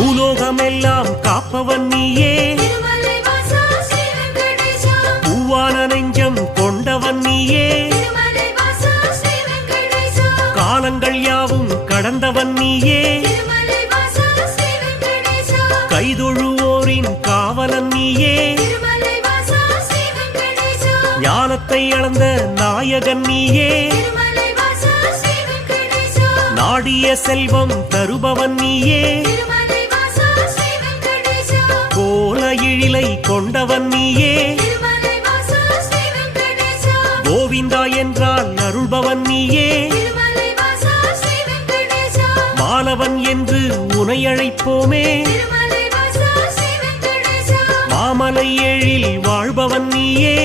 பூலோகமெல்லாம் காப்பவன் நீயே, பூவான நெஞ்சம் கொண்டவன் நீயே, காலங்கள் யாவும் கடந்தவன் நீயே, கைதொழுவோரின் காவலன் நீயே, ஞானத்தை அளந்த நாயகன் நீயே, நாடிய செல்வம் தருபவன் நீயே, கோல எழிலை கொண்டவன் நீயே, கோவிந்தா என்றால் அருள்பவன் நீயே, மாலவன் என்று உனை அழைப்போமே, மாமலை எழில் வாழ்பவன் நீயே,